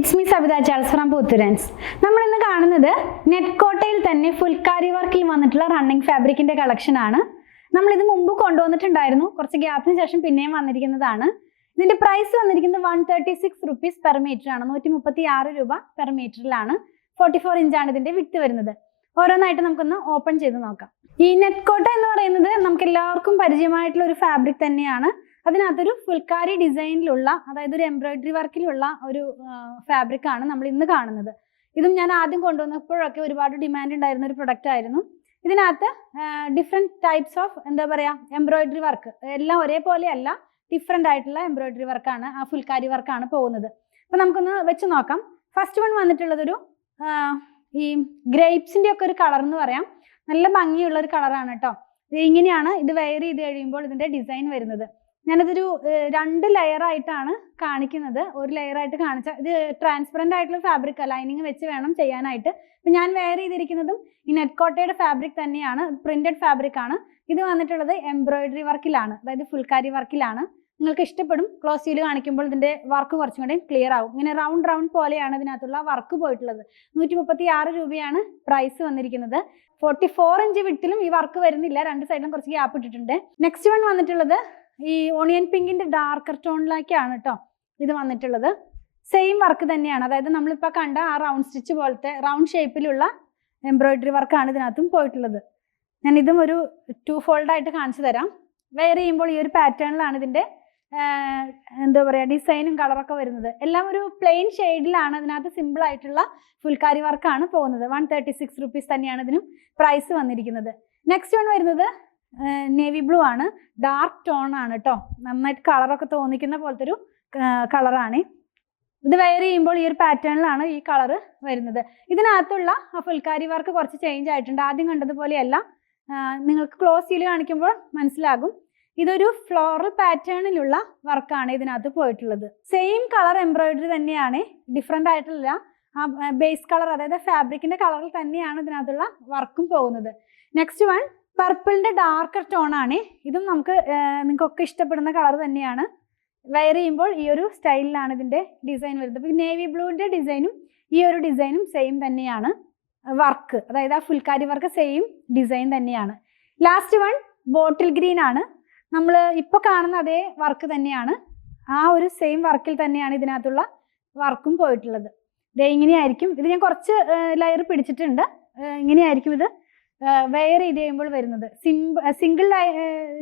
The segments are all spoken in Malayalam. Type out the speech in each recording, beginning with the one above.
It's me Savitha Charles from പുത്തുരൻസ്. നമ്മൾ ഇന്ന് കാണുന്നത് നെറ്റ്കോട്ടയിൽ തന്നെ ഫുൽക്കാരി വർക്കിൽ വന്നിട്ടുള്ള റണ്ണിങ് ഫാബ്രിക്കിന്റെ കളക്ഷൻ ആണ്. നമ്മൾ ഇത് മുമ്പ് കൊണ്ടുവന്നിട്ടുണ്ടായിരുന്നു, കുറച്ച് ഗ്യാപ്പിന് ശേഷം പിന്നെയും വന്നിരിക്കുന്നതാണ്. ഇതിന്റെ പ്രൈസ് വന്നിരിക്കുന്നത് 136 rupees പെർ മീറ്റർ ആണ്. 136 രൂപ പെർ മീറ്ററിലാണ്. 44 ഇഞ്ചാണ് ഇതിന്റെ വിഡ്ത് വരുന്നത്. ഓരോന്നായിട്ട് നമുക്കൊന്ന് ഓപ്പൺ ചെയ്ത് നോക്കാം. ഈ നെറ്റ്കോട്ട എന്ന് പറയുന്നത് നമുക്ക് എല്ലാവർക്കും പരിചയമായിട്ടുള്ള ഒരു ഫാബ്രിക് തന്നെയാണ്. അതിനകത്തൊരു ഫുൽക്കാരി ഡിസൈനിലുള്ള, അതായത് ഒരു എംബ്രോയിഡറി വർക്കിലുള്ള ഒരു ഫാബ്രിക് ആണ് നമ്മൾ ഇന്ന് കാണുന്നത്. ഇതും ഞാൻ ആദ്യം കൊണ്ടുവന്നപ്പോഴൊക്കെ ഒരുപാട് ഡിമാൻഡ് ഉണ്ടായിരുന്ന ഒരു പ്രൊഡക്റ്റ് ആയിരുന്നു. ഇതിനകത്ത് ഡിഫറെൻറ്റ് ടൈപ്സ് ഓഫ് എന്താ പറയുക എംബ്രോയിഡറി വർക്ക്, എല്ലാം ഒരേപോലെ അല്ല, ഡിഫറെൻ്റ് ആയിട്ടുള്ള എംബ്രോയിഡറി വർക്കാണ്, ആ ഫുൽക്കാരി വർക്കാണ് പോകുന്നത്. അപ്പോൾ നമുക്കൊന്ന് വെച്ച് നോക്കാം. ഫസ്റ്റ് വൺ വന്നിട്ടുള്ളതൊരു ഈ ഗ്രേപ്സിൻ്റെ ഒക്കെ ഒരു കളർ എന്ന് പറയാം. നല്ല ഭംഗിയുള്ള ഒരു കളറാണ് കേട്ടോ. ഇങ്ങനെയാണ് ഇത് വെയർ ചെയ്ത് കഴിയുമ്പോൾ ഇതിൻ്റെ ഡിസൈൻ വരുന്നത്. ഞാനിതൊരു 2 ലെയർ ആയിട്ടാണ് കാണിക്കുന്നത്. ഒരു ലെയർ ആയിട്ട് കാണിച്ചാൽ ഇത് ട്രാൻസ്പെറൻ്റ് ആയിട്ടുള്ള ഫാബ്രിക് ലൈനിങ് വെച്ച് വേണം ചെയ്യാനായിട്ട്. ഇപ്പം ഞാൻ വെയർ ചെയ്തിരിക്കുന്നതും ഈ നെറ്റ്കോട്ടയുടെ ഫാബ്രിക് തന്നെയാണ്, പ്രിന്റഡ് ഫാബ്രിക് ആണ്. ഇത് വന്നിട്ടുള്ളത് എംബ്രോയിഡറി വർക്കിലാണ്, അതായത് ഫുൽക്കാരി വർക്കിലാണ്. നിങ്ങൾക്ക് ഇഷ്ടപ്പെടും. ക്ലോസ് വ്യൂ കാണിക്കുമ്പോൾ ഇതിൻ്റെ വർക്ക് കുറച്ചും കൂടി ക്ലിയർ ആവും. ഇങ്ങനെ റൗണ്ട് റൗണ്ട് പോലെയാണ് ഇതിനകത്തുള്ള വർക്ക് പോയിട്ടുള്ളത്. 136 രൂപയാണ് പ്രൈസ് വന്നിരിക്കുന്നത്. 44 ഇഞ്ച് വിട്ടിലും ഈ വർക്ക് വരുന്നില്ല, രണ്ട് സൈഡിലും കുറച്ച് ഗ്യാപ്പ് ഇട്ടിട്ടുണ്ട്. നെക്സ്റ്റ് വൺ വന്നിട്ടുള്ളത് ഈ ഓണിയൻ പിങ്കിന്റെ ഡാർക്കർ ടോണിലേക്കാണ് കേട്ടോ ഇത് വന്നിട്ടുള്ളത്. സെയിം വർക്ക് തന്നെയാണ്, അതായത് നമ്മളിപ്പോൾ കണ്ട ആ റൗണ്ട് സ്റ്റിച്ച് പോലത്തെ റൗണ്ട് ഷേപ്പിലുള്ള എംബ്രോയിഡറി വർക്കാണ് ഇതിനകത്തും പോയിട്ടുള്ളത്. ഞാൻ ഇതും ഒരു 2 ഫോൾഡ് ആയിട്ട് കാണിച്ചു തരാം. വെയർ ചെയ്യുമ്പോൾ ഈ ഒരു പാറ്റേണിലാണ് ഇതിൻ്റെ എന്താ പറയുക ഡിസൈനും കളറൊക്കെ വരുന്നത്. എല്ലാം ഒരു പ്ലെയിൻ ഷെയ്ഡിലാണ് ഇതിനകത്ത് സിമ്പിൾ ആയിട്ടുള്ള ഫുൽക്കാരി വർക്കാണ് പോകുന്നത്. 136 rupees തന്നെയാണ് ഇതിനും പ്രൈസ് വന്നിരിക്കുന്നത്. നെക്സ്റ്റ് വൺ വരുന്നത് നേവി ബ്ലൂ ആണ്, ഡാർക്ക് ടോൺ ആണ് കേട്ടോ. നന്നായിട്ട് കളറൊക്കെ തോന്നിക്കുന്ന പോലത്തെ ഒരു കളറാണ്. ഇത് വെയർ ചെയ്യുമ്പോൾ ഈ ഒരു പാറ്റേണിലാണ് ഈ കളറ് വരുന്നത്. ഇതിനകത്തുള്ള ആ ഫുൽക്കാരി വർക്ക് കുറച്ച് ചേഞ്ച് ആയിട്ടുണ്ട്. ആദ്യം കണ്ടതുപോലെയല്ല, നിങ്ങൾക്ക് ക്ലോസ് വ്യൂ കാണിക്കുമ്പോൾ മനസ്സിലാകും. ഇതൊരു ഫ്ലോറൽ പാറ്റേണിലുള്ള വർക്കാണ് ഇതിനകത്ത് പോയിട്ടുള്ളത്. സെയിം കളർ എംബ്രോയിഡറി തന്നെയാണ്, ഡിഫറെൻ്റ് ആയിട്ടുള്ള ആ ബേസ് കളർ, അതായത് ഫാബ്രിക്കിന്റെ കളറിൽ തന്നെയാണ് ഇതിനകത്തുള്ള വർക്കും പോകുന്നത്. നെക്സ്റ്റ് വൺ പർപ്പിളിന്റെ ഡാർക്കർ ടോൺ ആണ്. ഇതും നിങ്ങൾക്കൊക്കെ ഇഷ്ടപ്പെടുന്ന കളർ തന്നെയാണ്. വെയർ ചെയ്യുമ്പോൾ ഈ ഒരു സ്റ്റൈലിലാണ് ഇതിന്റെ ഡിസൈൻ വരുന്നത്. ഇപ്പം നേവി ബ്ലൂവിന്റെ ഡിസൈനും ഈ ഒരു ഡിസൈനും സെയിം തന്നെയാണ്. വർക്ക്, അതായത് ആ ഫുൽക്കാരി വർക്ക് സെയിം ഡിസൈൻ തന്നെയാണ്. ലാസ്റ്റ് വൺ ബോട്ടിൽ ഗ്രീൻ ആണ്. നമ്മൾ ഇപ്പോൾ കാണുന്ന അതേ വർക്ക് തന്നെയാണ്, ആ ഒരു സെയിം വർക്കിൽ തന്നെയാണ് ഇതിനകത്തുള്ള വർക്കും പോയിട്ടുള്ളത്. ഇത് ഇങ്ങനെയായിരിക്കും. ഇത് ഞാൻ കുറച്ച് ലെയർ പിടിച്ചിട്ടുണ്ട്. ഇങ്ങനെയായിരിക്കും ഇത് വെയർ ചെയ്ത് കഴിയുമ്പോൾ വരുന്നത്. സിംഗിൾ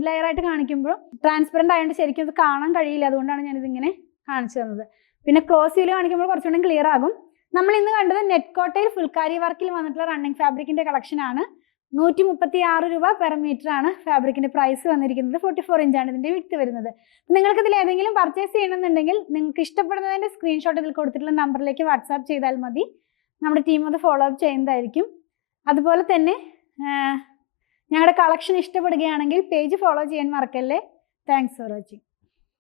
ലെയർ ആയിട്ട് കാണിക്കുമ്പോൾ ട്രാൻസ്പെറൻ്റ് ആയതുകൊണ്ട് ശരിക്കും ഇത് കാണാൻ കഴിയില്ല, അതുകൊണ്ടാണ് ഞാനിതിങ്ങനെ കാണിച്ചു തന്നത്. പിന്നെ ക്ലോസ് വ്യൂ കാണിക്കുമ്പോൾ കുറച്ചുകൂടി ക്ലിയർ ആകും. നമ്മൾ ഇന്ന് കണ്ടത് നെറ്റ്കോട്ടയിൽ ഫുൽക്കാരി വർക്കിൽ വന്നിട്ടുള്ള റണ്ണിങ് ഫാബ്രിക്കിന്റെ കളക്ഷൻ ആണ്. 136 രൂപ പെർ മീറ്റർ ആണ് ഫാബ്രിക്കിന്റെ പ്രൈസ് വന്നിരിക്കുന്നത്. 44 ഇഞ്ചാണ് ഇതിന്റെ വിഡ്ത് വരുന്നത്. നിങ്ങൾക്ക് ഇതിൽ ഏതെങ്കിലും പർച്ചേസ് ചെയ്യണമെന്നുണ്ടെങ്കിൽ നിങ്ങൾക്ക് ഇഷ്ടപ്പെടുന്നതിന്റെ സ്ക്രീൻഷോട്ട് ഇതിൽ കൊടുത്തിട്ടുള്ള നമ്പറിലേക്ക് വാട്സാപ്പ് ചെയ്താൽ മതി. നമ്മുടെ ടീം അത് ഫോളോ അപ്പ് ചെയ്യുന്നതായിരിക്കും. അതുപോലെ തന്നെ ഞങ്ങളുടെ കളക്ഷൻ ഇഷ്ടപ്പെടുകയാണെങ്കിൽ പേജ് ഫോളോ ചെയ്യാൻ മറക്കല്ലേ. Thanks for watching.